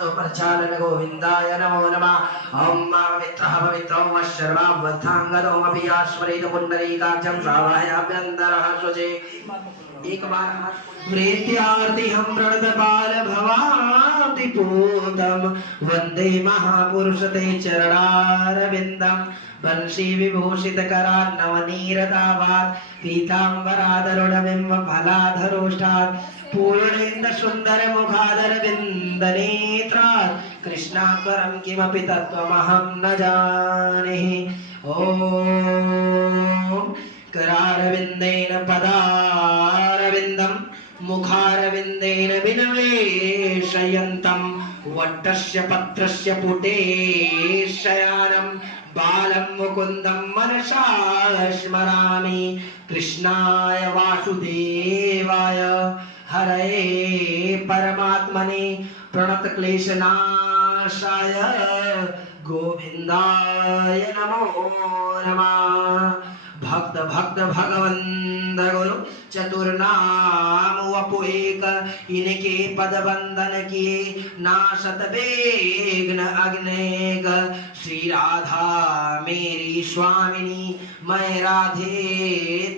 प्रचालन गोविंदाय नमो नमः। ओम पवित्रः पवित्रो वशर्वावथांगदोमपि आश्वरेत पुंडरीकाक्षं श्रावयाभ्यन्तरः शुचे। एक बार प्रीत्यार्ति हम प्रणतपाल भवाति पूतम वंदे महापुरुष ते चरणारविंदम। बंशी विभूषित करान्नवनीरदावात् पीतांबराधरुणबिंब फलाधरोष्ठात् पूर्णेन्द्र सुंदर मुखादर विंदनेत्रात् कृष्णात्वरं किमपि तत्त्वमहं न जाने। ओम करारविंदेन पदारविंदम मुखारविंदेन विनवेशयन्तं वट्टस्य पत्रस्य पुटे शयानं बालं मुकुन्दं मनसा स्मरामि। कृष्णाय वासुदेवाय हरये परमात्मने प्रणतक्लेशनाशाय गोविंदाय नमो नमः। भक्त भक्त भगवंत गुरु चतुर्नाम वपु एक इनके पद बंधन किए नाशत विघ्न अग्नेग। श्री राधा मेरी स्वामिनी मैं राधे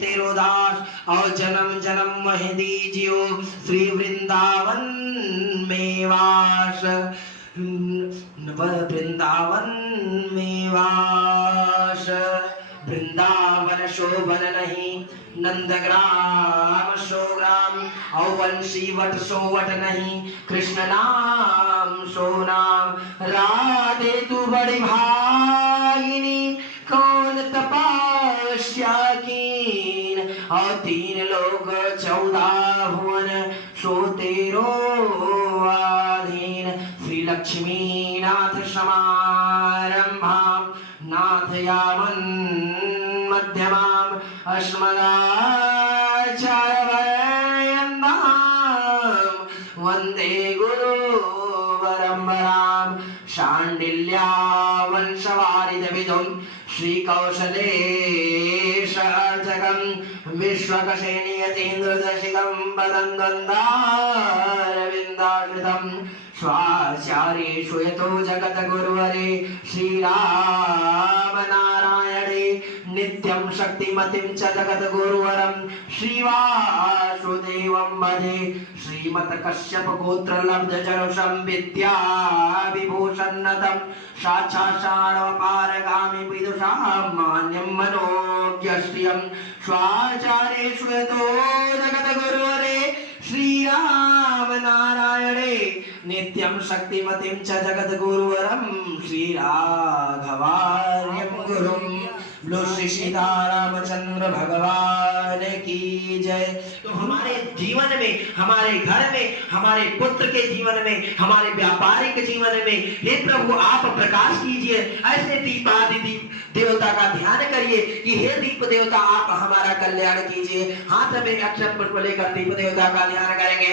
तेरो दास और जन्म जन्म मह दीजियो श्री वृंदावन में वास। वृंदावन में वास। वृंदावन शोभन नहीं नंदग्राम शोग्राम और वंशी वट सोवट नहीं कृष्ण नाम सो नाम। राधे तू बड़ी भागिनी कौन तपस्या कीन और 3 लोग 14 भुवन सो तेरो आधीन। श्री लक्ष्मी नाथ समारंभाम नाथयामन मध्यमाम अस्मदाचार्यपर्यन्ताम वंदे गुरु परम्पराम। शाण्डिल्या वंशवारिदविदुं श्रीकौशलेशजगं विश्वकसेनीयतीन्द्रदशिकं पदङ्गन्धारविन्दाश्रितं। स्वाचार्येषु यतो जगद्गुरुवरे श्रीराम नारायणे नित्यं शक्तिमतिं च जगद्गुरुवरं श्रीवासुदेवं भजे। श्रीमत्कश्यप गोत्र लब्धजनुषं विद्या विभूषन्नतं साक्षात्पारगामि विदुषां मान्यं मनोज्ञश्रियं। स्वाचार्येषु यतो जगद्गुरुवरे श्रीराम नारायणे नित्यं शक्तिमतिं च जगद्गुरुवरं श्रीराघवार्यं गुरुं। बोलो श्री सीतारामचंद्र भगवान की जय। तो हमारे जीवन में हमारे घर में हमारे पुत्र के जीवन में हमारे व्यापारिक जीवन में हे प्रभु आप प्रकाश कीजिए। ऐसे दीपादि दीप देवता का ध्यान करिए कि हे दीप देवता आप हमारा कल्याण कीजिए। हाथ में अक्षत पुष्प लेकर दीप देवता का ध्यान करेंगे।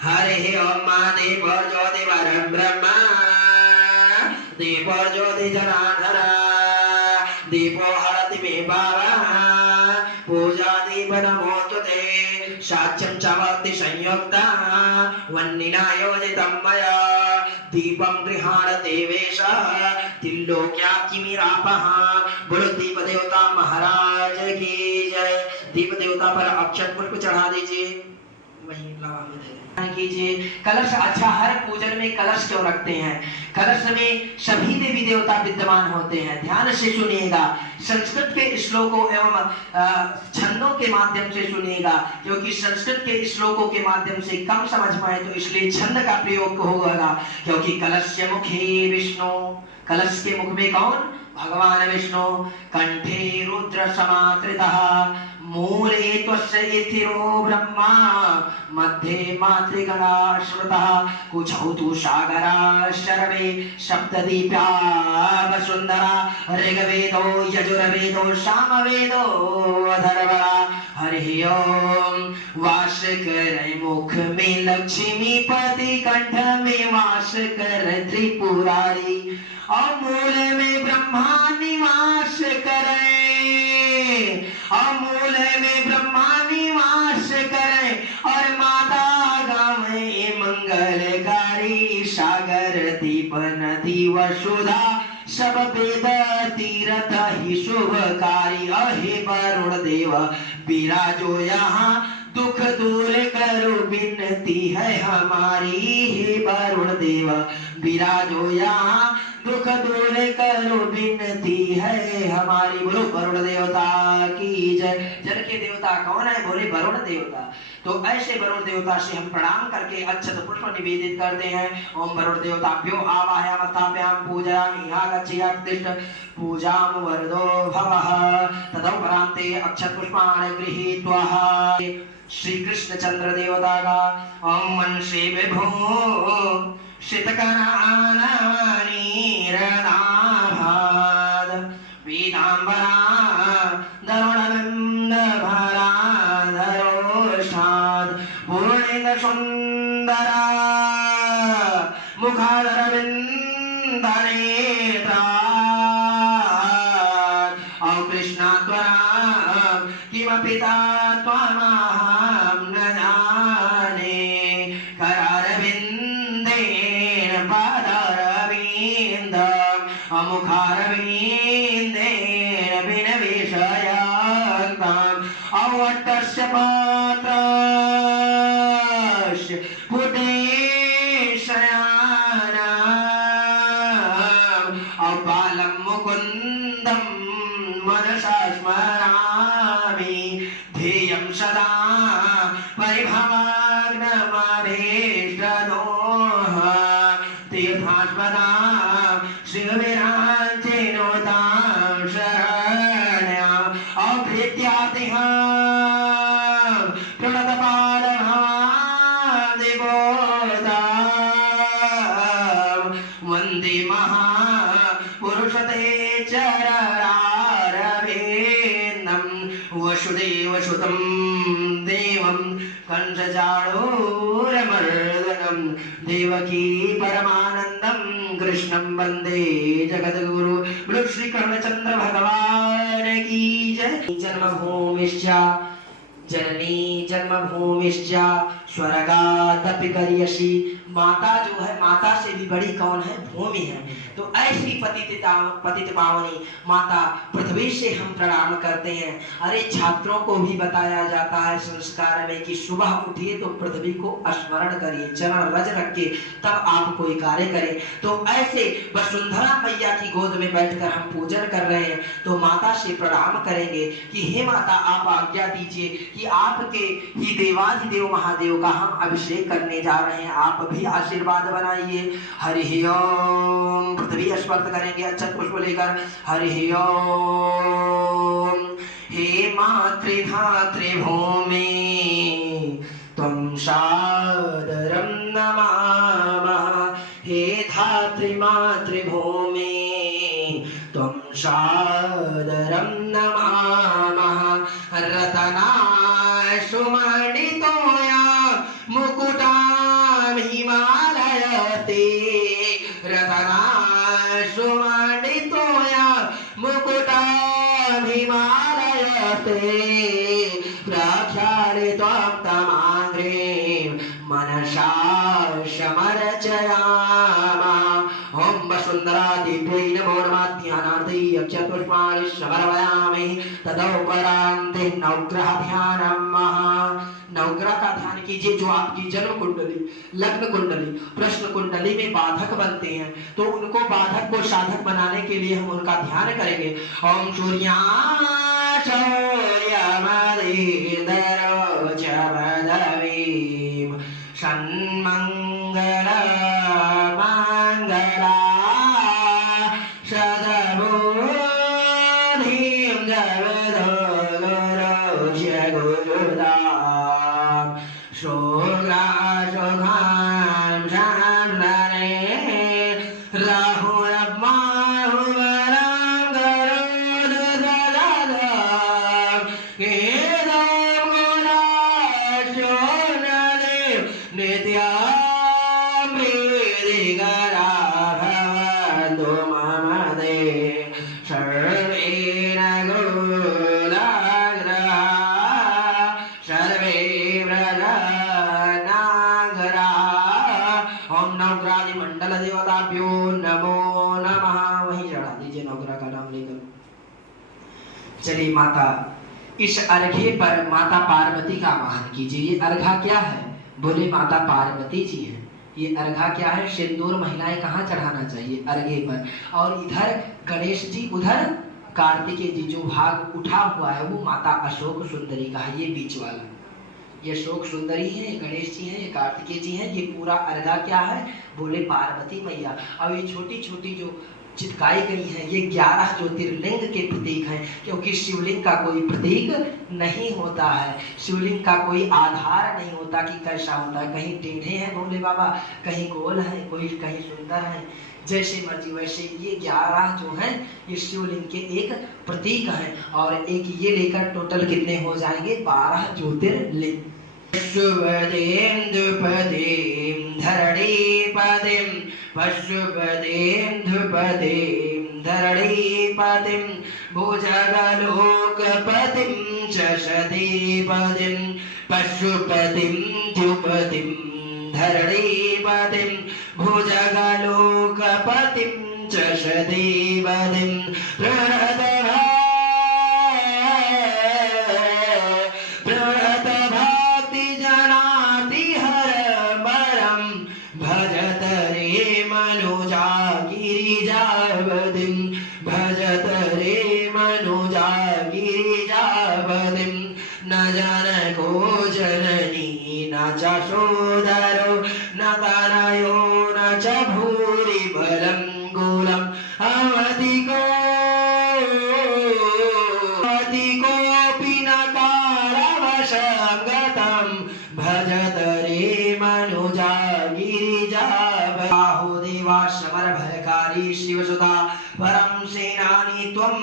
हरे ओम महादेव ज्योति परम ब्रह्मा दीपो ज्योति जनार्दन दीपो हरति मे पावा पूजा दीप नमोस्तुते। साक्ष्यं चवति संयुक्ता वह्निना योजितं मया दीपं गृहाण देवेश त्रिलोक्याकिमिरापः। बोलो दीप देवता महाराज की जय। दीप देवता पर अक्षत पुष्प चढ़ा दीजिए। वही लगा कीजिए। कलश अच्छा हर पूजन में कलश क्यों रखते हैं? कलश में सभी देवी देवता विद्यमान होते हैं। ध्यान से सुनिएगा। संस्कृत के श्लोकों एवं छंदों के माध्यम से सुनिएगा क्योंकि संस्कृत के श्लोकों के माध्यम से कम समझ पाए तो इसलिए छंद का प्रयोग होगा। क्योंकि कलशस्य मुखे विष्णु कलश के मुख में कौन? भगवान विष्णु। कंठे रुद्र समाश्रितः मूले त्वस्य इथिरो ब्रह्मा मध्ये मातृगणा स्मृतः कुछौ तु सागरा शर्वे सप्तदीप्या वसुंधरा ऋग्वेदो यजुर्वेदो सामवेदो अथर्वणा। हरि ओम। वास करे मुख में लक्ष्मीपति कंठ में वास कर त्रिपुरारी और मूल में ब्रह्मा निवास करे। अमूल में ब्रह्मा निवास करे और माता गावे दीप नदी वसुधा सब वेद तीर्थ ही शुभकारी। हे वरुण देव विराजो यहाँ दुख दूर करो विनती है हमारी। हे वरुण देव विराजो यहाँ दुख दूर करो विनती है हमारी। बोलो वरुण देवता की जय। जल के देवता कौन है? बोले वरुण देवता। तो ऐसे वरुण देवता से हम प्रणाम करके अक्षत पुष्प निवेदित करते हैं। ओम वरुण देवताभ्यो आवाहयामस्ताभ्यां पूजयामि आगच्छेत्तिष्ठ पूजां वरदो भवः। तदोपरान्ते अक्षत पुष्पाणि गृहीत्वा श्री कृष्ण चंद्र देवता का ओम वंशे विभो शीतकरानीरदाभाद पीताम्बरा दरुणबिम्बभराधरोष्ठाद पूर्णेन्द्र सुन्दरा मुखादरविन्दनेत्राद। औ कृष्णा त्वरा किमपि त्वमहं न जाने करारविन्देन पादारविन्दम् अमुखारविन्देन विनवेशयन्तम् अवट्टस्य पात्रस्य पुटेशयानम् अबालं मुकुन्दं मनसा स्मरामि ध्येयं सदा परिभवाग्नमभीष्टदोः तीर्थास्पदा शिवविराजिनोतां शरण्याम् अभृत्यातिहां प्रणतपालभादिबोधां वन्दे महापुरुषते चरणारविन्दं वसुदेवसुतं देवं कंसचाणूरमर्दनं देवकी परमानन्दं कृष्णं वन्दे जगद्गुरु। बोलो श्री कृष्णचंद्र भगवान की जय। जन्मभूमिश्च जननी जन्मभूमिश्च स्वर्गादपि करियसि। माता जो है, माता से भी बड़ी कौन है? भूमि है। तो ऐसी पतित पावनी माता पृथ्वी से हम प्रणाम करते हैं। अरे छात्रों को भी बताया जाता है संस्कार में कि सुबह उठिए तो पृथ्वी को स्मरण करिए, चरण रज रख के तब आप कोई कार्य करें। तो ऐसे वसुंधरा मैया की गोद में बैठकर हम पूजन कर रहे हैं। तो माता से प्रणाम करेंगे कि हे माता आप आज्ञा दीजिए कि आपके ही देवाधिदेव महादेव का हम अभिषेक करने जा रहे हैं, आप भी आशीर्वाद बनाइए। हरि ओम। पृथ्वी स्पर्श करेंगे अक्षत पुष्प लेकर। हरि ओम। हे मातृधात्री भूमि त्वं सादरं नमामः। हे धात्री मातृभूमि त्वं सादरं नमामः। रतनाय सुमणितोया मुकुटां हिमालयते। रतनाय सुमणितोया मुकुटां हिमालयते। प्रख्याले त्वां तमाग्रे मनसा समर्चयामः। ओम वसुंधरादेव्यै नमो नमः। ध्यानार्थे अक्षतपुष्पाणि समर्पयामि। तदोपरान्ते नवग्रह ध्यानम्। नवग्रह का ध्यान कीजिए जो आपकी जन्म कुंडली, लग्न कुंडली, प्रश्न कुंडली में बाधक बनते हैं। तो उनको बाधक को साधक बनाने के लिए हम उनका ध्यान करेंगे। ओम सूर्याशौर्यमदेदरोचमदवीं सन्मंगला मंगला सदबोधिं जगदोरोचगुरुदां शोग्राशोघां शान्धरे राहुरब्माहुवरं गरुडध्वजं केदं गुणाशोनदेव नित्यां प्रीतिकरा भवन्तु मम दे सर्वेण गुणाग्रहा सर्वे व्रजनाग्रहा। ओम नवग्रादि मंडल देवता देवताभ्यो नमो नमः। वहीं चढ़ा दीजिए नवग्रह का नाम लेकर। चलिए माता, इस अर्घ्य पर माता पार्वती का आवाहन कीजिए। ये अर्घा क्या है? बोले माता पार्वती जी है। ये अर्घा क्या है? सिंदूर महिलाएं कहाँ चढ़ाना चाहिए? अर्घ्य पर। और इधर गणेश जी, उधर कार्तिकेय जी। जो भाग उठा हुआ है वो माता अशोक सुंदरी का है। ये बीच वाला, ये अशोक सुंदरी है, ये गणेश जी हैं, ये कार्तिकेय जी हैं। ये पूरा अर्घा क्या है? बोले पार्वती मैया। अब ये छोटी छोटी जो चिपकाई गई है ये 11 ज्योतिर्लिंग के प्रतीक हैं, क्योंकि शिवलिंग का कोई प्रतीक नहीं होता है, शिवलिंग का कोई आधार नहीं होता कि कैसा होता है। कहीं टेढ़े हैं भोले बाबा, कहीं गोल है, कोई कहीं सुंदर है, जैसे मर्जी वैसे। ये 11 जो हैं ये शिवलिंग के एक प्रतीक हैं। और एक ये लेकर टोटल कितने हो जाएंगे? 12 ज्योतिर्लिंग। शुभदें धुपदें धरणीपतिं पशुपदें धुपदें धरणीपतिं भुजगलोकपतिं च सतीपतिं पशुपतिं धुपतिं धरणीपतिं भुजगलोकपतिं च सतीपतिं भजत रे मनुजा गिरिजापतिं न जनको जननी न च सोदरो न तनयो न च भूरि बलं गुलम् अवधिकोऽपि न कालवशं गतं भजत रे मनुजा गिरिजापतिं। बाहो देवा समर भयकारी शिवसुता परम सेनानी त्वं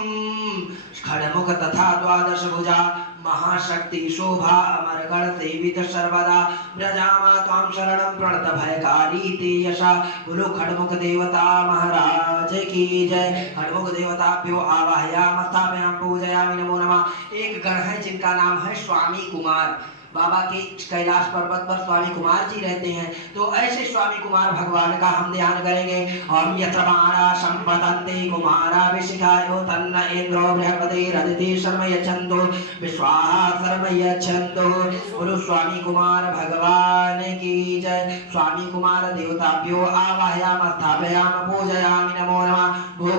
खड्गमुख तथा द्वादश भुजा महाशक्ति शोभा अमरगण सेवित सर्वदा व्रजामा त्वां शरणं प्रणत भयकारी ते यशा। बोलो खड्गमुख देवता महाराज की जय। खड्गमुख देवताभ्यो आवाहयामि स्थापयामि पूजयामि नमो नमः। एक गण है जिनका नाम है स्वामी कुमार। बाबा के कैलाश पर्वत पर स्वामी कुमार जी रहते हैं, तो ऐसे स्वामी कुमार भगवान का हम ध्यान करेंगे। ओम यत्रमाणा संपतन्ते कुमारा विशिखायो तन्न इंद्रो बृहस्पतिरदिति शर्म यच्छन्तु विश्वाहा शर्म यच्छन्तु। बोलो स्वामी कुमार भगवान की जय। स्वामी कुमार देवताभ्यो आवाहयामि स्थापयामि पूजयामि नमो नमः। भो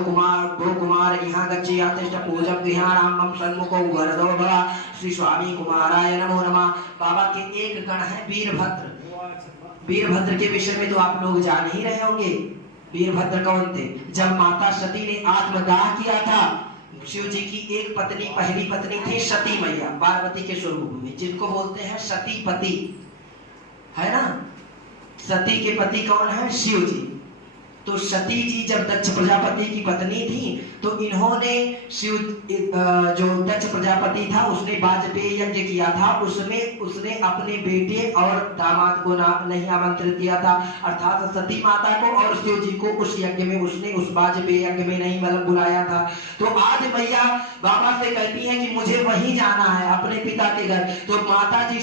कुमार यहाँ गच्छेया तिष्ठ पूजं गृहाणां मम सन्मुखो वरदो भव। श्री स्वामी कुमाराय नमो नमः। बाबा के एक गण है वीरभद्र। वीरभद्र के विषय में तो आप लोग जान ही रहे होंगे। वीरभद्र कौन थे? जब माता सती ने आत्मदाह किया था, शिव जी की एक पत्नी, पहली पत्नी थी सती मैया, पार्वती के स्वरूप में, जिनको बोलते हैं सती पति, है ना। सती के पति कौन है? शिव जी। तो सती जी जब दक्ष प्रजापति की पत्नी थी, तो इन्होंने शिव जो दक्ष प्रजापति था उसने वाजपेयी यज्ञ किया था, उसमें उसने अपने बेटे और दामाद को नहीं आमंत्रित किया था, अर्थात सती माता को और शिव जी को उस यज्ञ में उसने उस वाजपेयी यज्ञ में नहीं बुलाया था। तो आज मैया बाबा से कहती है कि मुझे वहीं जाना है अपने पिता के घर। तो माता जी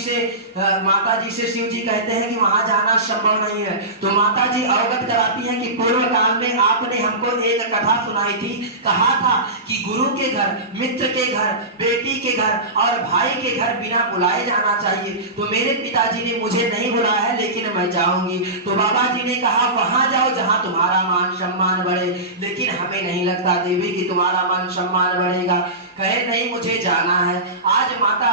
से शिव जी कहते हैं कि वहां जाना संभव नहीं है। तो माता जी अवगत कराती है कि पूर्व काल में आपने हमको एक कथा सुनाई थी, कहा था कि गुरु के घर, मित्र के घर, बेटी के घर और भाई के घर बिना बुलाए जाना चाहिए। तो मेरे पिताजी ने मुझे नहीं बुलाया है, लेकिन मैं जाऊंगी। तो बाबा जी ने कहा वहां जाओ जहां तुम्हारा मान सम्मान बढ़े, लेकिन हमें नहीं लगता देवी कि तुम्हारा मान सम्मान बढ़ेगा। कहे नहीं मुझे जाना है। आज माता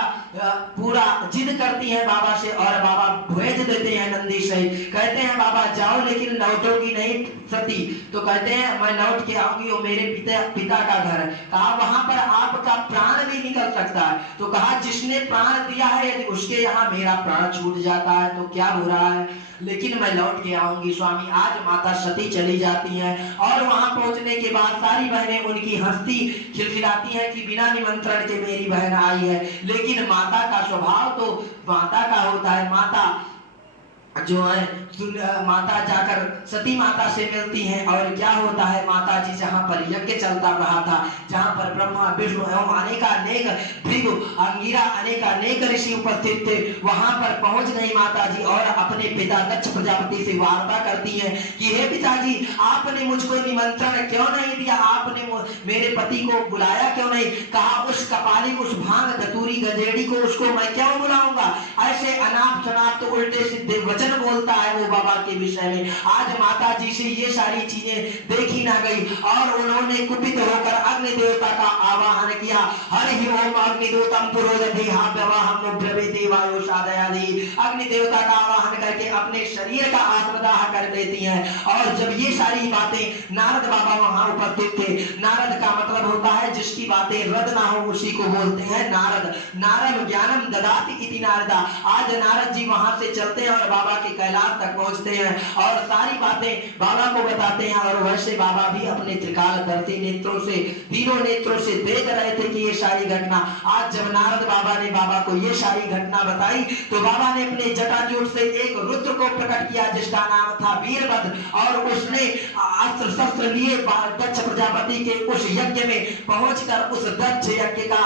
पूरा जिद करती है बाबा से और बाबा भेज देते हैं नंदी से, कहते हैं बाबा जाओ लेकिन लौटोगी नहीं सती। तो कहते हैं मैं लौट के आऊंगी, वो मेरे पिता का घर है। कहा वहां पर आपका प्राण भी निकल सकता है। तो कहा जिसने प्राण दिया है यदि उसके यहाँ मेरा प्राण छूट जाता है तो क्या हो रहा है, लेकिन मैं लौट के आऊंगी स्वामी। आज माता सती चली जाती हैं और वहां पहुंचने के बाद सारी बहनें उनकी हंसती खिलखिलाती हैं कि बिना निमंत्रण के मेरी बहन आई है। लेकिन माता का स्वभाव तो माता का होता है। माता जो है माता जाकर सती माता से मिलती हैं और क्या होता है, माता जी जहाँ पर यज्ञ चलता रहा था, जहाँ पर ब्रह्मा विष्णु एवं अनेक भृगु अंगिरा अनेक ऋषि उपस्थित थे, वहां पर पहुंच गई माता जी और अपने पिता दक्ष प्रजापति से वार्ता करती हैं कि हे पिताजी, आपने मुझको निमंत्रण क्यों नहीं दिया, आपने मेरे पति को बुलाया क्यों नहीं, कहा उस कपाली उस भांग धतूरी गजेड़ी को उसको मैं क्यों बुलाऊंगा, ऐसे अनाप शनाप तो उल्टे सीधे वचन बोलता है वो बाबा के विषय में। आज माता जी से ये सारी चीजें देखी ना गई और उन्होंने कुपित होकर अग्नि देवता का आवाहन किया। हरि ओम अग्निदूतम पुरोदधि हाव्यवाहम ब्रवीति वायु साधयादि, अग्नि देवता का आवाहन करके अपने शरीर का आत्मदाह कर देती हैं। और जब ये सारी बातें नारद बाबा वहां उपस्थित थे, नारद का मतलब होता है जिसकी बातें रद ना हो उसी को बोलते हैं नारद। नारद ज्ञानम ददाति इति नारदा। आज नारद जी वहां से चलते हैं और बाबा के कैलाश तक पहुंचते हैं और सारी बातें बाबा को बताते हैं। और वैसे बाबा भी अपने त्रिकालदर्शी नेत्रों से, तीनों नेत्रों से देख रहे थे कि ये सारी घटना। आज जब नारद बाबा ने बाबा को ये सारी घटना बताई तो बाबा ने अपने जटाजूट से एक रुद्र को प्रकट किया जिसका नाम था वीरभद्र, और उसने अस्त्र शस्त्र लिए दक्ष प्रजापति के उस यज्ञ में पहुंचकर उस दक्ष यज्ञ का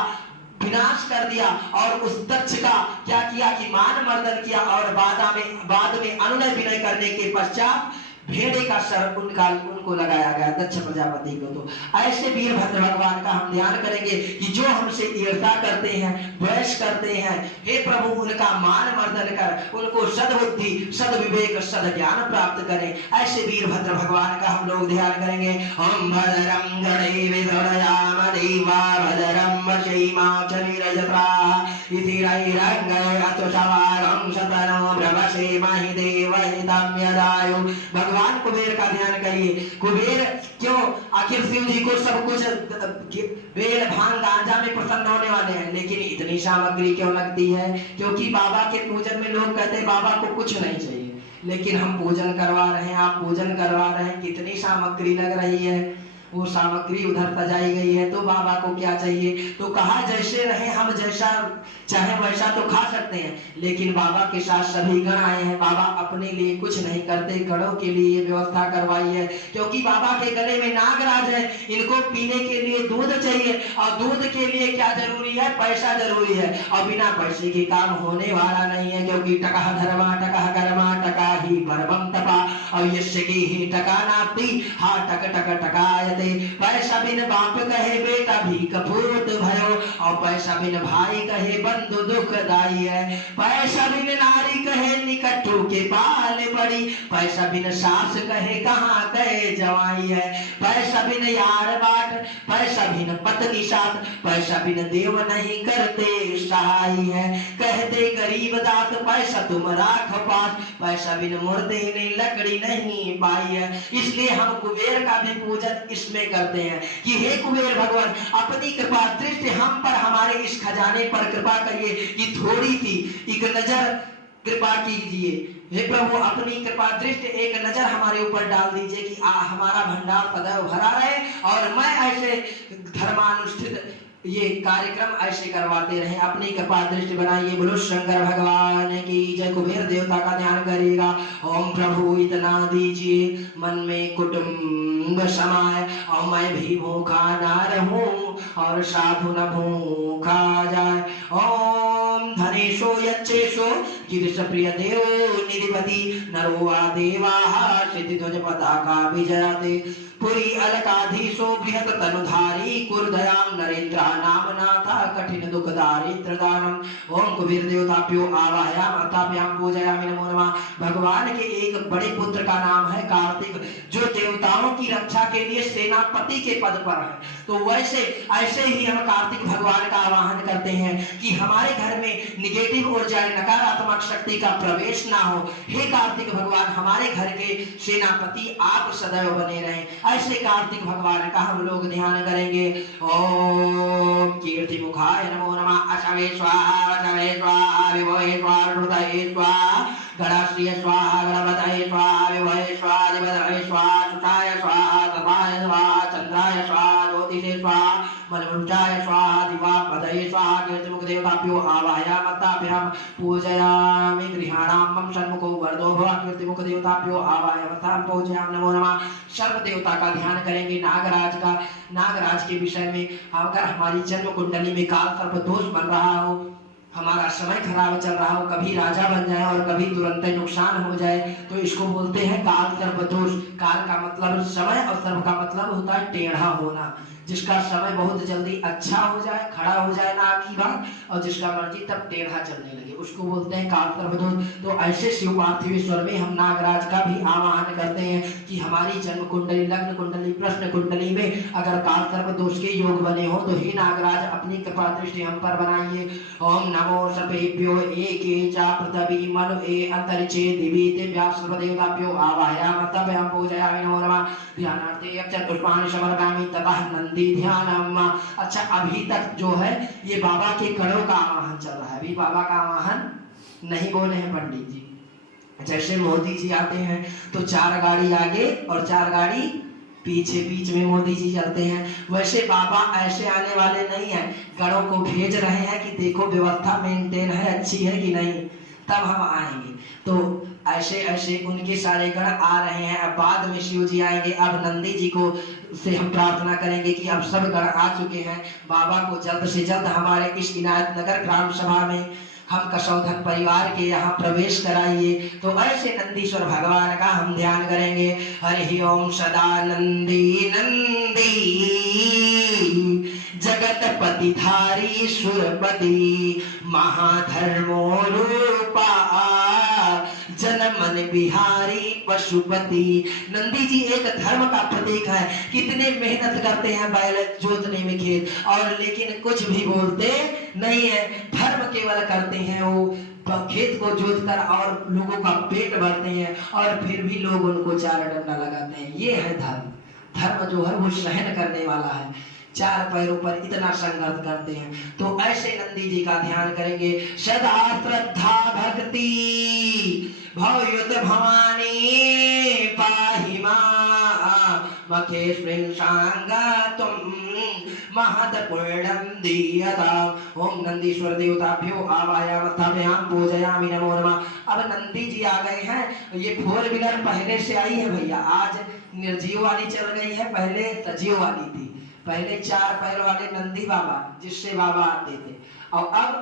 विनाश कर दिया और उस दक्ष का क्या किया कि मान मर्दन किया और बाद में अनुनय विनय करने के पश्चात भेड़े का सर उनको लगाया गया दक्ष प्रजापति को। तो ऐसे वीरभद्र भगवान का हम ध्यान करेंगे कि जो हमसे ईर्ष्या करते हैं, द्वेष करते हैं, हे प्रभु उनका मान मर्दन कर, उनको सद्बुद्धि सद्विवेक सद्ज्ञान प्राप्त करें। ऐसे वीरभद्र भगवान का हम लोग ध्यान करेंगे। ओम भद्रं गणेशयाम देवा भद्रं वशीमाचरिरजत्रा इति रैरंगयतुषवारं शतनो ब्रवसेमहि देवहितं यदायु। भगवान कुबेर का ध्यान करिए। कुबेर क्यों, आखिर शिव जी को सब कुछ बेल भांग गांजा में प्रसन्न होने वाले हैं, लेकिन इतनी सामग्री क्यों लगती है? क्योंकि बाबा के पूजन में लोग कहते हैं बाबा को कुछ नहीं चाहिए, लेकिन हम पूजन करवा रहे हैं, आप पूजन करवा रहे हैं, कितनी सामग्री लग रही है, वो सामग्री उधर सजाई गई है, तो बाबा को क्या चाहिए? तो कहा जैसे रहे हम, जैसा चाहे वैसा तो खा सकते हैं, लेकिन बाबा के साथ सभी गण आए हैं। बाबा अपने लिए कुछ नहीं करते, गणों के लिए व्यवस्था करवाई है, क्योंकि बाबा के गले में नागराज है, इनको पीने के लिए दूध चाहिए, और दूध के लिए क्या जरूरी है? पैसा जरूरी है, और बिना पैसे के काम होने वाला नहीं है, क्योंकि टका धर्मा टका कर्मा टका ही परमम तपा, और यश की ही टका नाती हा टक टक टकायते। पैसा बिन बाप कहे बेटा भी कपूत भयो, और पैसा बिन भाई कहे बंधु दुखदाई है, पैसा बिन नारी कहे निकटू के पाल पड़ी, पैसा बिन सास कहे कहाँ कहे जवाई है, पैसा बिन यार बाट, पैसा बिन पत्नी साथ, पैसा बिन देव नहीं करते सहाय है, कहते गरीब दात पैसा तुम राख पास, पैसा बिन मुर्दे ने लकड़ी नहीं पाई है। इसलिए हम कुबेर का भी पूजन इसमें करते हैं कि हे कुबेर भगवान अपनी कृपा दृष्टि हम पर, हमारे इस खजाने पर कृपा करिए कि थोड़ी सी एक नजर कृपा कीजिए। हे प्रभु अपनी कृपा दृष्टि एक नजर हमारे ऊपर डाल दीजिए कि हमारा भंडार सदैव भरा रहे, और मैं ऐसे धर्मानुष्ठित ये कार्यक्रम ऐसे करवाते रहे, अपनी कृपा दृष्टि बनाइए। बोलो शंकर भगवान की जय। कुबेर देवता का ध्यान करिएगा। ओम प्रभु इतना दीजिए मन में कुटुंब समाए, और मैं भी भूखा ना रहूं और साधु न भूखा जाए। ओम धनेशो यच्छेशो गिरिश प्रिय देव निधिपति नरो वा देवाः सिद्धि ध्वज पताका विजयते, पुरी अलकाधीशो बृहत तनुधारी कुर्दयाम नरेंद्र नाम नाथा कठिन दुख दारिद्र दानम। ओम कुबेर देवताभ्यो आवाहयाम अथाभ्याम पूजयामि नमो नमः। भगवान के एक बड़े पुत्र का नाम है कार्तिक, जो देवताओं की रक्षा के लिए सेनापति के पद पर है। तो वैसे ऐसे ही हम कार्तिक भगवान का आवाहन करते हैं कि हमारे घर में निगेटिव ऊर्जा, नकारात्मक शक्ति का प्रवेश ना हो। हे कार्तिक भगवान हमारे घर के सेनापति आप सदैव बने रहें। ऐसे कार्तिक भगवान का हम लोग ध्यान करेंगे। ओम कीर्ति मुखाय नमो नमः। अशवे स्वाहा वशवे स्वाहा विभवे स्वाहा हृदये स्वाहा गणाश्रिय स्वाहा गणपतये स्वाहा विभवे स्वाहा दिवदये स्वाहा सुताय स्वाहा तपाय स्वाहा चंद्राय स्वाहा ज्योतिषे स्वाहा मलमुंचाय स्वाहा दिवापदये कीर्तये स्वाहा कीर्तिमुख देवताभ्यो आवाहयामताभ्यां पूजयामि गृहाणां मम सन्मुखो वरदो भव कीर्तिमुख देवताभ्यो आवाहयामतां पूजयामि नमो नमः। सर्व देवता का ध्यान करेंगे, नागराज का, नागराज के विषय में अगर हमारी जन्म कुंडली में काल सर्प दोष बन रहा हो, हमारा समय खराब चल रहा हो, कभी राजा बन जाए और कभी तुरंत नुकसान हो जाए, तो इसको बोलते हैं काल सर्प दोष। काल का मतलब समय और सर्प का मतलब होता है टेढ़ा होना। जिसका समय बहुत जल्दी अच्छा हो जाए, खड़ा हो जाए ना की बात, और जिसका मर्जी तब टेढ़ा चलने लगे, उसको बोलते हैं काल सर्प दोष। तो ऐसे शिव पार्थिवेश्वर में हम नागराज का भी आवाहन करते हैं कि हमारी जन्म कुंडली, लग्न कुंडली, प्रश्न कुंडली में अगर काल सर्प दोष के योग बने हो तो हे नागराज अपनी कृपा दृष्टि हम पर बनाइए। ओम नमो सर्पेभ्यो एके च पृथ्वी मनु ए अंतरिक्षे दिवि तेभ्यः सर्वदेवताभ्यो आवाहयामि तभ्यां पूजयामि नमो नमः। ध्यानार्थे अक्षर पुष्पाणि समर्पयामि ततः नंदी ध्यानम। अच्छा, अभी तक जो है ये बाबा के गणों का आवाहन चल रहा है, अभी बाबा का आवाहन नहीं बोले हैं पंडित जी। जैसे मोदी जी आते हैं तो 4 गाड़ी आगे और 4 गाड़ी पीछे, बीच में मोदी जी चलते हैं, वैसे बाबा ऐसे आने वाले नहीं हैं, गणों को भेज रहे हैं कि देखो व्यवस्था मेंटेन है, अच्छी है कि नहीं, तब हम आएंगे। तो ऐसे ऐसे उनके सारे गण आ रहे हैं। अब बाद में शिव जी आएंगे। अब नंदी जी को से हम प्रार्थना करेंगे कि अब सब गण आ चुके हैं, बाबा को जल्द से जल्द हमारे इस इनायत नगर ग्राम सभा में हम कसौधन परिवार के यहाँ प्रवेश कराइए। तो ऐसे नंदीश्वर भगवान का हम ध्यान करेंगे। हरि ओम सदा नंदी नंदी जगतपति धारी सुरपति महाधर्मो रूपा जनमन बिहारी पशुपति। नंदी जी एक धर्म का प्रतीक है। कितने मेहनत करते हैं बैल जोतने में खेत, और लेकिन कुछ भी बोलते नहीं है, धर्म केवल करते हैं। वो खेत को जोतकर और लोगों का पेट भरते हैं और फिर भी लोग उनको 4 डंडा लगाते हैं। ये है धर्म। धर्म जो है वो सहन करने वाला है, 4 पैरों पर इतना संघर्ष करते हैं। तो ऐसे नंदी जी का ध्यान करेंगे। सदा श्रद्धा भक्ति भवयुत भवानी पाहि मां मखेस्मिन् सांगातुम महत्पूर्णं दीयताम्। ओम नंदीश्वर देवताभ्यो आवाहयामि तभ्यां पूजयामि नमो नमः। अब नंदी जी आ गए हैं। ये 4 व्हीलर पहले से आई है भैया, आज निर्जीव वाली चल गई है, पहले सजीव वाली थी। पहले 4 पैर वाले नंदी बाबा जिससे बाबा आते थे, और अब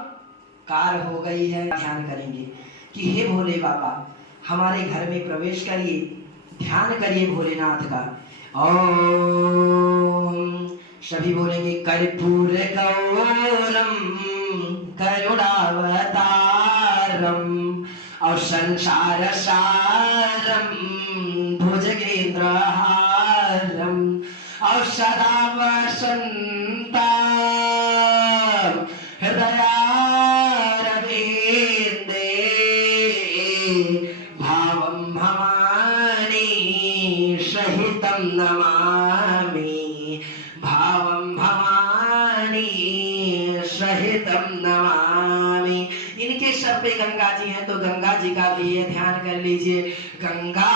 कार हो गई है। ध्यान करेंगे कि हे भोले बाबा हमारे घर में प्रवेश करिए, ध्यान करिए भोलेनाथ का। ओम सभी बोलेंगे कर्पूर गौरम करुणावतारम और संसार सारम भुजगेंद्रहारम और सदा वसंता हृदयारविंदे भावं भवानी सहितं नमामि। भावं भवानी सहितं नमामि। इनके सर पे गंगा जी हैं तो गंगा जी का भी ये ध्यान कर लीजिए। गंगा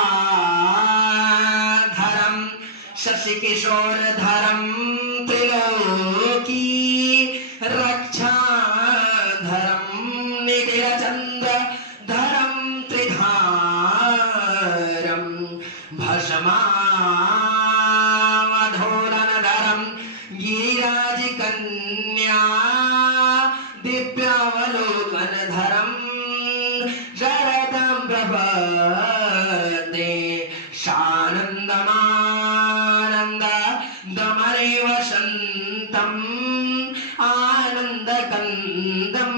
धरम शशि किशोर धरम त्रिलोकी रक्षा धरम निखिल चंद्र धरम त्रिधारम भस्मावधूरन धरम गिरिराज कन्या दिव्यावलोकन धरम शरदं प्रपद्ये सानन्दमानन्द दमरे वसन्तम् आनन्दकन्दं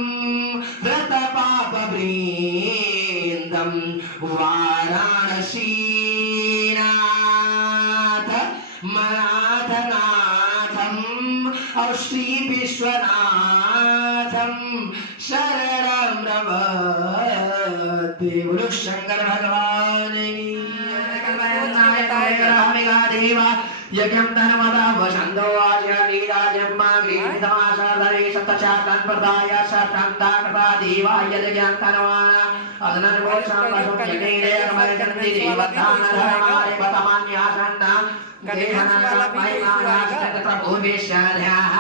व्रतपापवृन्दं वाराणसीनाथ मनाथनाथम् और श्री विश्वनाथं शरणं प्रपद्ये। बोलो शंकर भगवान की। देवा यज्ञं धर्मदा वसंतो आचरणीराजम्मा गृहीतमासादरे सतचाकं प्रदाय सत्संता कृता देवा यज्ञं तनवाना अदनन मोक्षं वसुं यज्ञे कर्मजन्ति देवतान धर्मारे बतमान्यासन्ना गृहणं महिमानास्तत्र भूमिष्याध्याः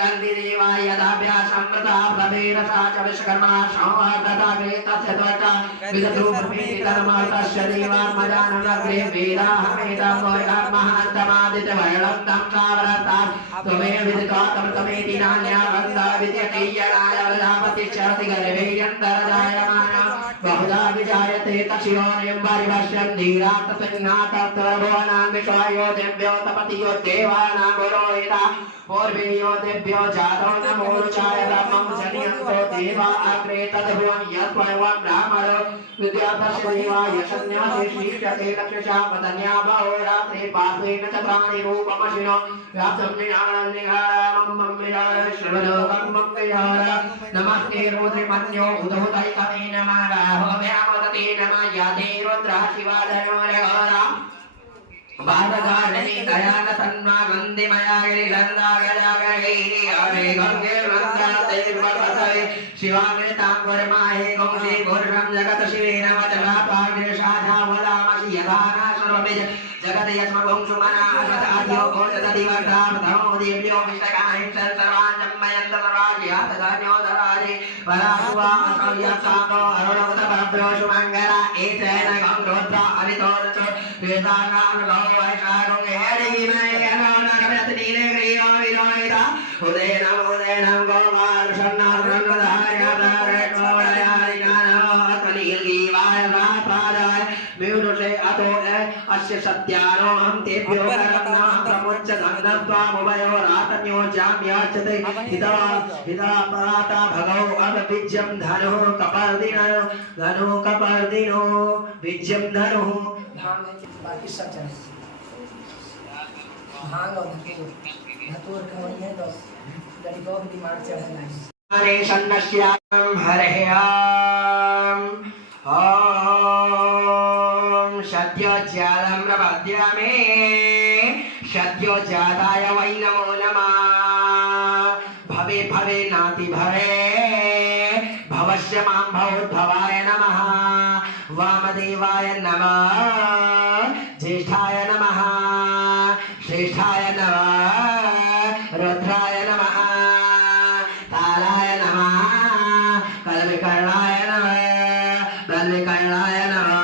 चंदी देवा यदाभ्यासं प्रता प्रवेरसा च विश्वकर्मणा संवर्धता कृतस्य त्वचा विदधूमेति कर्मर्तस्य देवात्मजानमग्रे वेदाहमेतं महान्तमादित्यवर्णं तं सावरतां त्वमेव विदित्वा तमेति नान्या वन्दा विद्यतेयनाय प्रजापतिश्चरति गर्भेऽन्तर्जायमाना बहुधा विजायते तस्योनिं परिवश्यं धीरात्तपिन्नातत्वभुवनान् विश्वायो देव्यो तपतियो देवानां पुरोहिता पूर्वेयो देव्यो जातो नमोरुचाय ब्रह्मं जनियन्तो देवा अग्रे तद्भुवन् यत्त्वं ब्राह्मणो विद्यापस्य देवा यशन्यासे श्रीष्यते लक्ष्यशा पतन्या बहुरात्रे पार्श्वेन च प्राणिरूपमशिनो व्याप्तं निहारमं विहार श्रवणोगं विहार नमस्ते रुद्रमन्यो उदहुतैकमेन माराहो व्यामदते नमः याते रुद्रः शिवादयोरघोरा बाधगारणी दयान तन्मा वन्दे मया गिरिगन्धागजागरे हरे गंगे वन्दाते वर्वते शिवामृतांगरमाहे गौरी भूर्णं जगत शिवेन वचना पार्देशाधा वदामसि यदाना सर्वमेज जगत यस्मगं सुमना अशताद्यो भोजदति वर्धामधमो देव्यो विष्टकाहिं सर्वाञ्जम्मयन्त सर्वाज्या तदान्यो धरारे परासुवा असंयत्सानो अरुणवत परभ्यो सुमङ्गला एतेन गं रुद्रा हरितोदच वेदानां गौ वैशाखं हेरिमयनोनगमयतनीले ग्रीयो विलोहिता उदयनं गोमार्षन्नारण्यधार्यधारकोडयारिकानो अतनीलगीवाय विदुषे अतो अस्य सत्यानो हम तेभ्यो करन्ना प्रमुच्च धनत्वामुभयो रातन्यो जाम्याचते हिता पराता भगौ अनविज्यं धनो कपर्दिनो विज्यं धनो बाकी सब चले भांग और धतूर का वही है तो गरीबों की दिमाग चढ़ना है हरे सन्नस्याम हरह्याम ओम सत्योज्जालं प्रपद्यामि सत्योज्जाताय वै नमो नमः भवे भवे नाति भवे भवस्य मां भवोद्भवाय नमः वामदेवाय नमः ज्येष्ठाय नमः श्रेष्ठाय नमः रुद्राय नमः तालाय नमः कलविकर्णाय नमः बलविकर्णाय नमः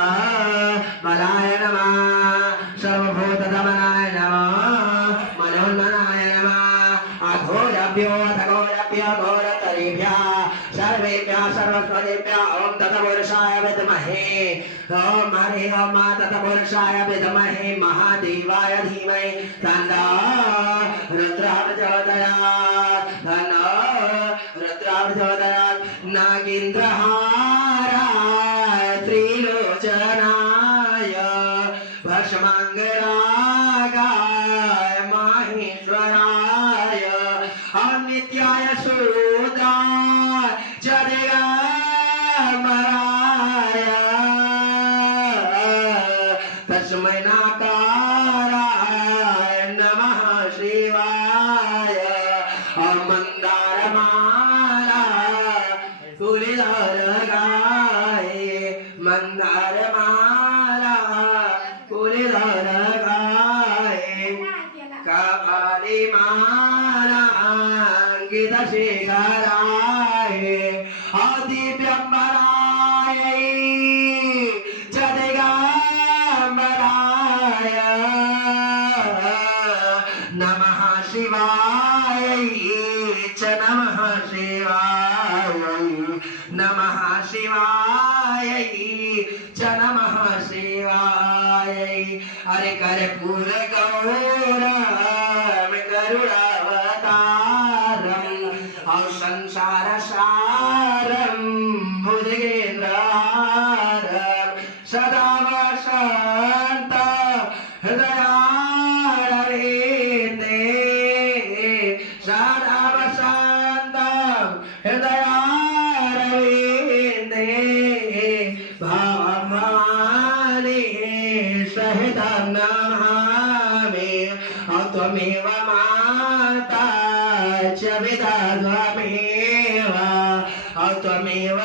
बलाय नमः सर्वभूतदमनाय नमः मनोन्मनाय नमः अघोरभ्यो घोरतरेभ्यः सर्वेभ्यः सर्वस्वदेभ्यः ओम तत्पुरुषाय विद्महे ओम हरे ओम तत्पुरुषाय विद्महे महादेवाय धीमहि तन्नो रुद्रः प्रचोदयात् तन्नो रुद्रः प्रचोदयात् नागेन्द्रहाराय त्रिलोचनाय भस्माङ्गरागाय माहेश्वराय अनित्याय शूद्राय जदिगम्बराय तस्मै नाकाराय नमः शिवाय मन्दारमाला कुलिधरगाय मन्दारमाला कुलिधरगाय कपालिमाला अंकितशेखराय आदिव्यंबराय जदिगम्बराय नमः शिवाय च नमः शिवाय नमः शिवाय च नमः शिवाय हरे कर्पूर गौरम गरुडावतारम् संसार सारं भुजगेन्द्रहारं सदा वसन्त हृदयारविन्दे सदा वसन्त हृदयारविन्दे भावमानि सहितं नमामि त्वमेव माता च पिता त्वमेव त्वमेव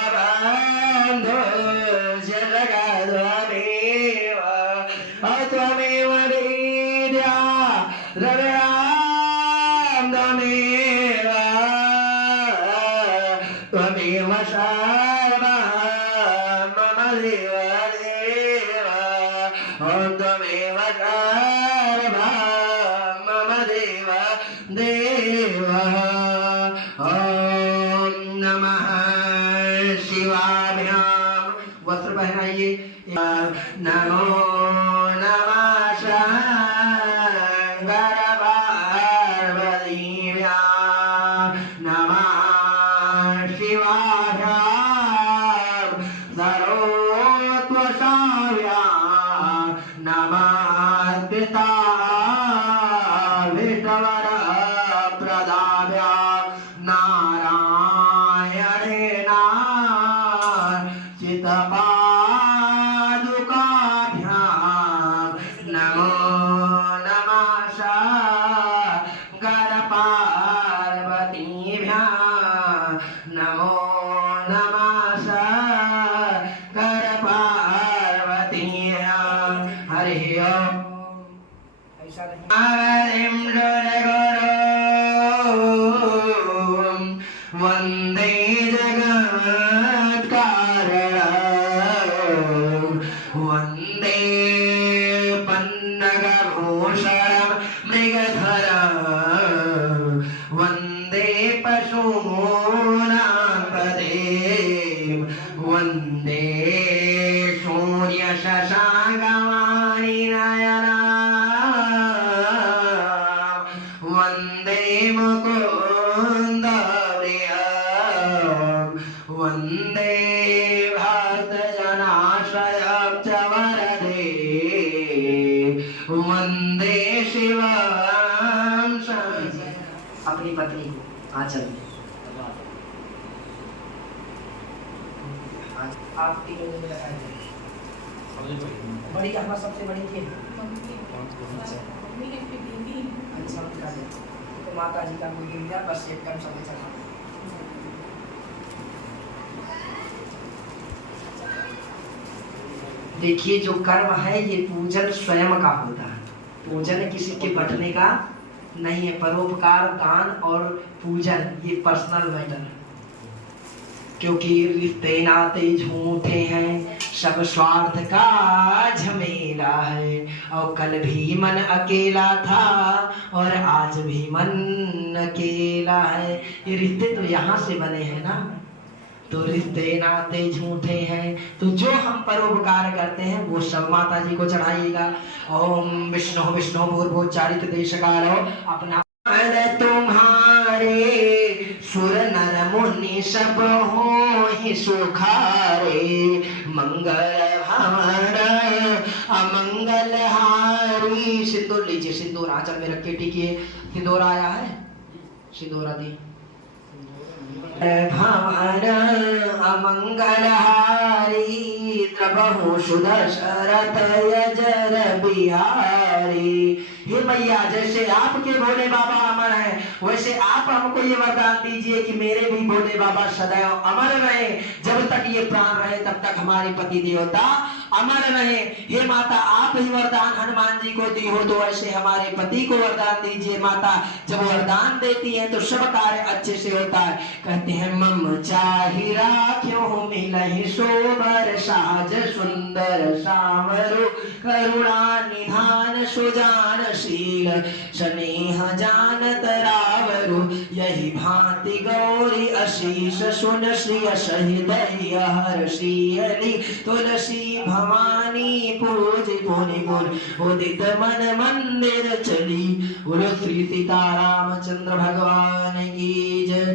बन्धुश्च जगत्त्वमेव त्वमेव विद्या द्रविणं त्वमेव पार्वतीभ्यां नमः शिवाय सर्वोत्तमाभ्यां नमः पिताविष्टवरप्रदाभ्यां नारायणेन चित्तपादुकाभ्यां नमो नमः शंकर पार्वतीभ्यां नमो नमः शंकर पार्वतीभ्यां हरि ओम। ऐसा नहीं वंदे जगत्कारणं वंदे पन्नगभूषणं मृगधरं वंदे पशूनां पदें वंदे सूर्यशशाङ्कवाणिनयनं वंदे मुकुन्दप्रियं वंदे भक्तजनाश्रयं च वरदे वंदे शिवं अपनी पत्नी को आंचल में आप तीनों ने लगाए बड़ी हमारा सबसे बड़ी थी अच्छा तो माता जी का कोई दिया बस एक कम समय चला। देखिए जो कर्म है ये पूजन स्वयं का होता है, पूजन किसी के बटने का नहीं है। परोपकार दान और पूजन ये पर्सनल मैटर है, क्योंकि रिश्ते नाते झूठे हैं, सब स्वार्थ का झमेला है। और कल भी मन अकेला था और आज भी मन अकेला है। ये रिश्ते तो यहाँ से बने हैं ना, तो रिश्ते नाते झूठे हैं। तो जो हम परोपकार करते हैं वो सब माता जी को चढ़ाइएगा। ओम विष्णु विष्णु भूर्भुवस्सुचारित देशकालो अपना तुम्हारे सुर नर मुनि सब हो ही सुखारे मंगल भवन अमंगल हारी। सिंदूर लीजिए, सिंदूर आंचल में रख के टिकिए। सिंदूर आया है, सिंदूर दी भवन अमंगलहारी द्रवहु सुदशरथ यजर बिहारी। हे मैया, जैसे आपके भोले बाबा अमर हैं वैसे आप हमको ये वरदान दीजिए कि मेरे भी भोले बाबा सदैव अमर रहे। जब तक ये प्राण रहे तब तक हमारे पति देवता अमर रहे। हे माता, आप ही वरदान हनुमान जी को दी हो तो ऐसे हमारे पति को वरदान दीजिए। माता जब वरदान देती है तो सब कार्य अच्छे से होता है। कहते हैं मम चाहि राख्यो मिलहि सोबर साज सुंदर सावरु करुणा निधान सुजान शील स्नेह जानत रावरु। यही भांति गौरी अशीष सुन श्रिय सहित हर्षियली तुलसी भवानी पूज पुनि पुन उदित मन मंदिर चली। बोलो श्री सीतारामचंद्र भगवान की जय।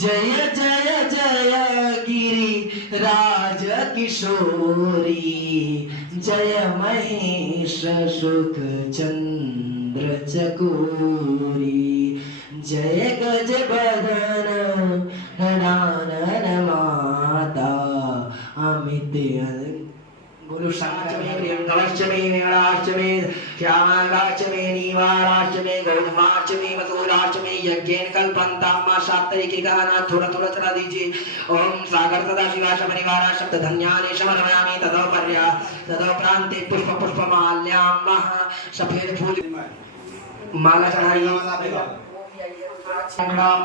जय जय जय गिरि राज किशोरी जय महेश सुख चंद्र चकोरी। जय गज बदन नयन माता अमित। गुरु शाचमे प्रियंगलश्चमे वीणाश्चमे श्यामांगाश्चमे नीवाराश्चमे गौतमाश्चमे मसूराश्चमे यज्ञेन कल्पन्ताम सात्तरिकी गाना थोड़ा थोड़ा चला दीजिए। ओम सागर सदा शिवा शमनिवारा शब्द धन्यानि समर्पयामि तदोपर्या तदोप्रांते पुष्प पुष्पमाल्यां महा सफेद फूल माला चढ़ाइए।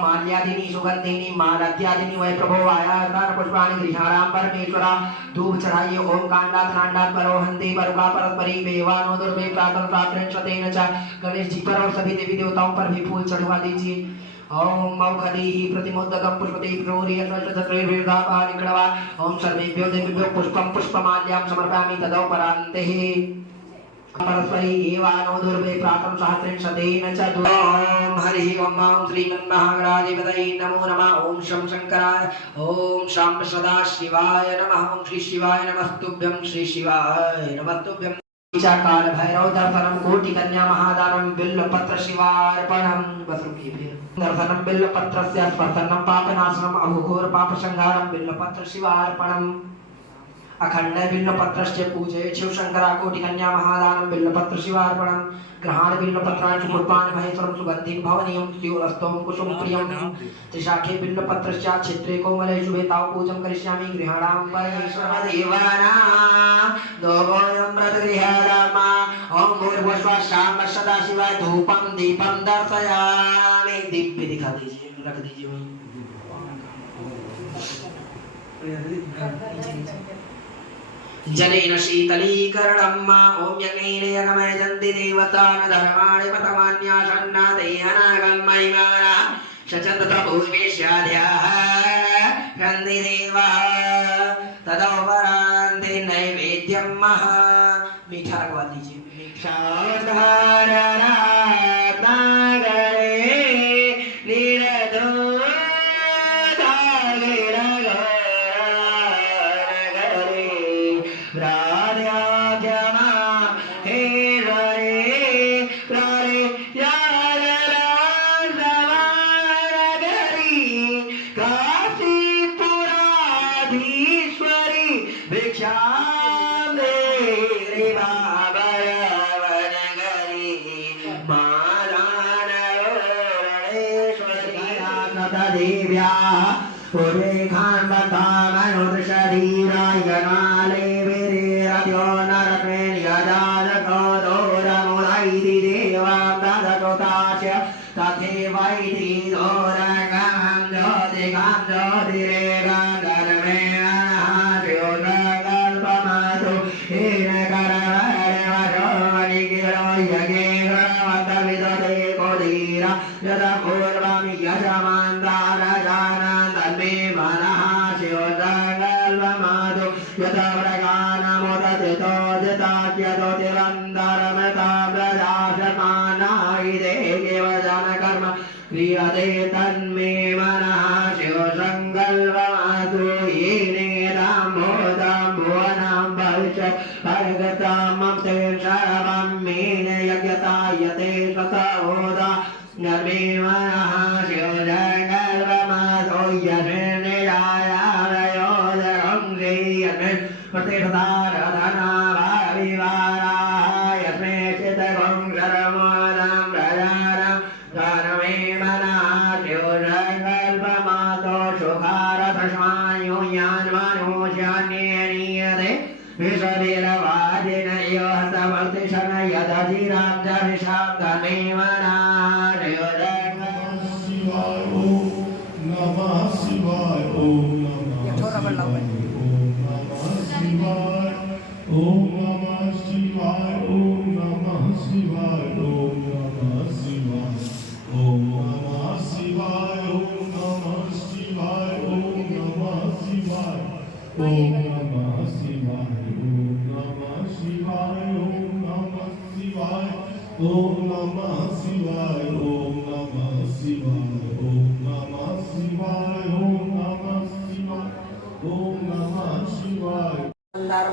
माल्यादिनी सुगंधिनी मालाद्यादिनी वै प्रभो आयातान पुष्पाणि गृहाणां परमेश्वरा। धूप चढ़ाइए। ओम कांडात नांडात परोहन्ति परुका परस्परी वेवानो दुर्वे प्रातः प्रातरेण स्वतेन च। गणेश जी पर और सभी देवी देवताओं पर भी फूल चढ़वा दीजिए। ओम मौखदीहि प्रतिमोदकं पुष्पते प्रोरि अन्वशत्रैर्विर्धापानिकडवा। ओम सर्वेभ्यो देवेभ्यो पुष्पं पुष्पमाल्यां समर्पयामि तदोपरान्ते। परस्परि एवानो दुर्वे प्रातम सहस्रेण च ओम हरि ओम श्रीमन्महागणाधिपतये नमो नमः। ओम शं शंकराय ओम शां सदा शिवाय नमः। ओम श्री शिवाय नमस्तुभ्यं श्री शिवाय नमस्तुभ्यं। काल भैरव दर्शनम कोटि कन्या महादानम बिल्वपत्र शिवार्पणम। बस रुकिए फिर दर्शनम बिल्वपत्रस्य स्पर्शनम पापनाशनम अघोर पाप संहारम बिल्वपत्र शिवार्पणम। अखंड बिल्वपत्रस्य पूजे शिव शंकरा कोटि कन्या महादानम बिल्वपत्र शिवार्पणम। ग्रहण बिल्वपत्राणि पुष्पाणि महेश्वरं सुगन्धिं भवनीयं स्योरस्तों कुसुम प्रियं। त्रिशाखे बिल्वपत्रस्य क्षेत्रे कोमले शुभे ताव पूजं करिष्यामि। गृहाणां परमेश्वर देवानां दोभोयं व्रतगृहाणामा। ओम भूर्भुवः शाम सदा शिवाय धूपं दीपं दर्शयामि। दीप भी दिखा दीजिए, रख दीजिए वहीं। जलेन शीतलीकरणम्। ओम यज्ञेन यज्ञमयजन्ति देवतान् धर्माणि पतमान्यासन्नाते अनागं महिमानः शचन्द्र पूर्वेश्याद्याः रन्ति देवाः तदोपरान्ते नैवेद्यं महा। मीठा रखवा दीजिए।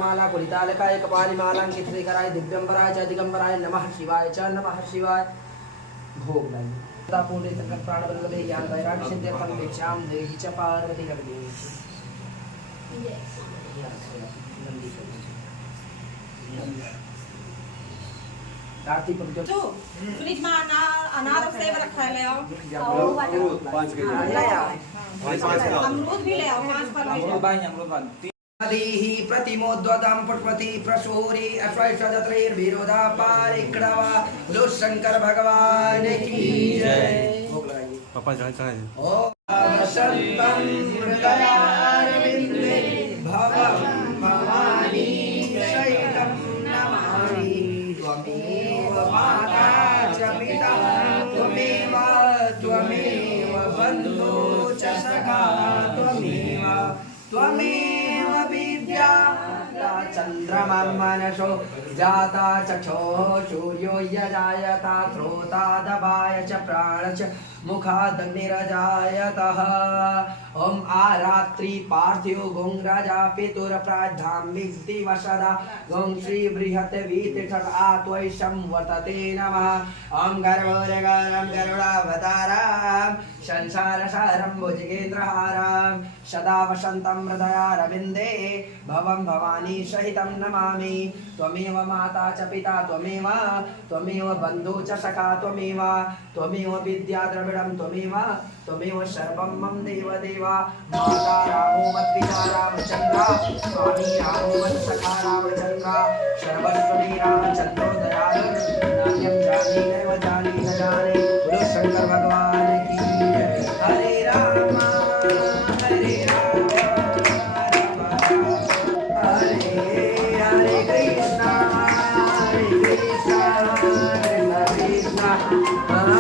माला कुलितालकाय कपालिमालांकित श्रीकराय दिव्यंबराय च दिगंबराय नमः शिवाय च नमः शिवाय। भोग लाइए। पूर्ण संकट प्राण वल्लभे ज्ञान वैराग्य सिद्ध्यर्थं भिक्षां देहि च पार्वती जगदेवी। आरती पर जो फ्रिज में अनार सेब रखा है ले आओ। 5 किलो अमरूद भी ले आओ 5 पर। देहि प्रतिमोद्वदं पुष्पति प्रसूरि अश्वैषदत्रैर्विरोधा पारिक्रवा लो शंकर भगवान की जय। पापा जाए ओम शंतं हृदयारविंदे भवं भवानी शैलं नमामि। त्वमेव माता च पिता त्वमेव त्वमेव बन्धु च सखा त्वमेव त्वमेव विद्या चंद चन्द्रमं मनसो जाता चक्षुः सूर्यो यजायता श्रोता दवाय च प्राण च मुखादग्निरजायतः ॐ आरात्रि पार्थिव गुं राजा पितुरप्राधाम्यस्ति वसदा गुं श्री बृहत् वीतिषट् आत्वैशं वर्तते नमः ॐ गर्भोरगरं गरुडावतारं संसारसारं भुजगेन्द्रहारं सदा वसन्तं हृदयारविन्दे भवं भवानी सहितं नमामि त्वमेव माता च पिता त्वमेव बन्धु च सखा त्वमेव विद्या द्रविडं त्वमेव सर्वं मम देवदेव माता रामो मत्पिता रामचन्द्र स्वामी रामो मत्सखा रामचन्द्र सर्वस्व मे रामचन्द्रो दयालु नान्यं जाने नैव जाने न जाने बोलो शंकर भगवान की जय हरे राम हरे कृष्णा कृष्ण कृष्ण